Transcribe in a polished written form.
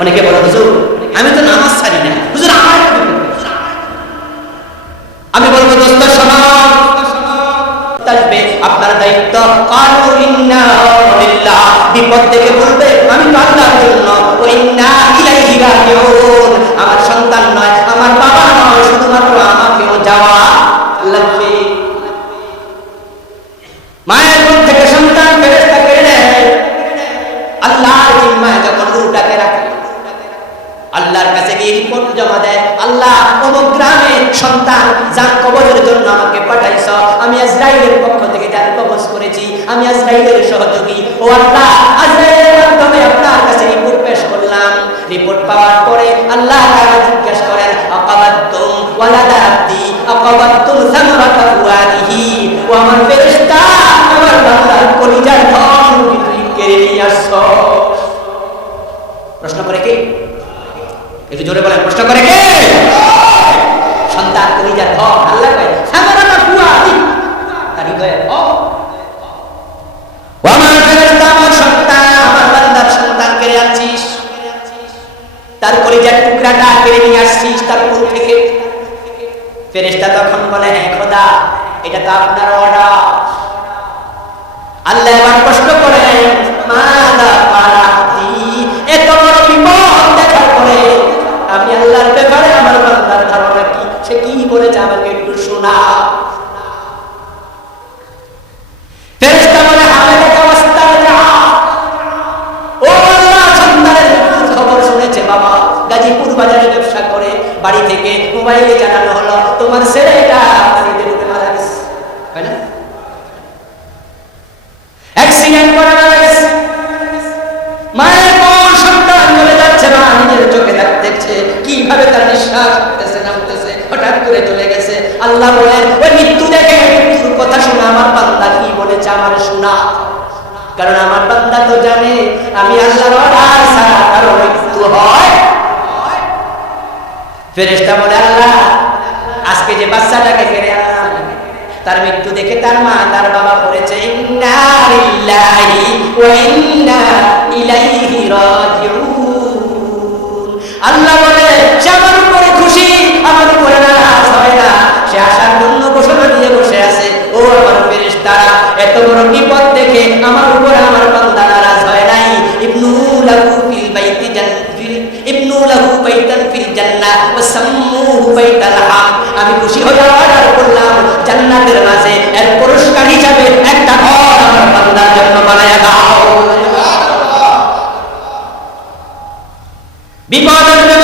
অনেকে বলে হুজুর আমি তো নামাজ ছাড়ি না, হুজুর আমার আমি বলবো দোস্ত শোনো, আপনার দায়িত্ব কালু ইন্না লিল্লাহ, বিপদ থেকে বলবে আমি তো আল্লাহর জন্য, ও ইন্না ইলাইহি রাজিউন, আমার সন্তান নয়, আমার বাবা নয়, শুধুমাত্র আমাকেও যাওয়া লাগবে। মায়ের মুখ থেকে সন্তান ফেরেশতা কেড়ে নেয়, আল্লাহর জিম্মায় যখন রূহটাকে রাখে, আল্লাহর কাছে গিয়ে রিপোর্ট জমা দেয়, আল্লাহ অমুক গ্রামে সন্তান যার কবজের জন্য আমাকে পাঠাইছ, আমি আজরাইলের পক্ষ থেকে যার কবজ করেছি, আমি আজরাইলের সহযোগী, ও আল্লাহ আজরাইলের মাধ্যমে আপনার কাছে রিপোর্ট পেশ করলাম। রিপোর্ট পাওয়ার পরে আল্লাহ তাআলা জিজ্ঞাসা করেন, আকাবাতুম ওয়ালাদা আব্দি আকাবাতুম সামরাতা ফুআদিহি, ও আমার ফেরেশতা আমার বান্দার কলিজার ধন তুমি কেড়ে নিয়ে আসছো। প্রশ্ন করে কে? একটু জোরে বলেন, প্রশ্ন করে কে? সন্তান কলিজার ধন আল্লাহ কয় সামরাতা ফুআদি, তার হৃদয়ের ধন। ও আমার ফেরেশতা আমার সন্তান আমার বান্দার সন্তান কেড়ে আনছিস, তার কলিজার টুকরাটা কেড়ে নিয়ে আসছিস তার কোল থেকে। ফেরেশতা তখন বলে, হ্যাঁ খোদা এটা তো আপনার অর্ডার। আল্লাহ এবার প্রশ্ন করেন, মাদা পারাতি, এত বড় বিপদ দেখার পরে আমি আল্লাহর ব্যাপারে আমার বান্দার ধারণা কি, সে কি বলেছে আমাকে একটু শোনা। ফেরেশতা বলে, হালাকা ওয়াস্তারজা, ও আল্লাহ সন্তানের মৃত্যুর খবর শুনেছে বাবা, গাজীপুর বাজারে ব্যবসা করে বাড়ি থেকে মোবাইলে জানানো হলো তোমার ছেলেটা পানিতে ডুবে মারা গেছে, তাই না? অ্যাক্সিডেন্ট করে মারা গেছে। মায়ের কোন সন্তান চলে যাচ্ছে, মা নিজের চোখে দেখছে কিভাবে তার নিঃশ্বাস উঠতেছে নামতেছে, হঠাৎ করে চলে গেছে। আল্লাহ বলেন, ওই মৃত্যু দেখে মৃত্যুর কথা শোনা আমার বান্দা কি বলেছে আমার শোনা, কারণ আমার বান্দা তো জানে আমি আল্লাহর অর্ডার ছাড়া কারো মৃত্যু হয়। ফেরেশতা বলে, আল্লাহ আজকে যে বাচ্চাটাকে কেড়ে আনলাম তার মৃত্যু দেখে তার মা তার বাবা পড়েছে ইন্না লিল্লাহি ওয়া ইন্না ইলাইহি রাজিউন। আল্লাহ বলে, সে আমার উপরে খুশি, আমার উপরে নারাজ হয় না, সে আসার জন্য ঘোষণা দিয়ে বসে আছে। ও আমার ফেরেশতারা, এত বড় বিপদ দেখে আমার উপরে আমার বান্দা নারাজ হয় নাই। ইবনু লাহু ফিল বাইতি জান্নাতিল, ইবনু লাহু বাইতান ফিল জান্নাহ ওয়া সাম্মুহু বাইতাল হাম, আমি খুশি হয়ে অর্ডার করলাম জান্নাতের মাঝে এর পুরস্কার হিসাবে একটা ঘর আমার বান্দার জন্য বানায়া দাও। বিপদ আসবে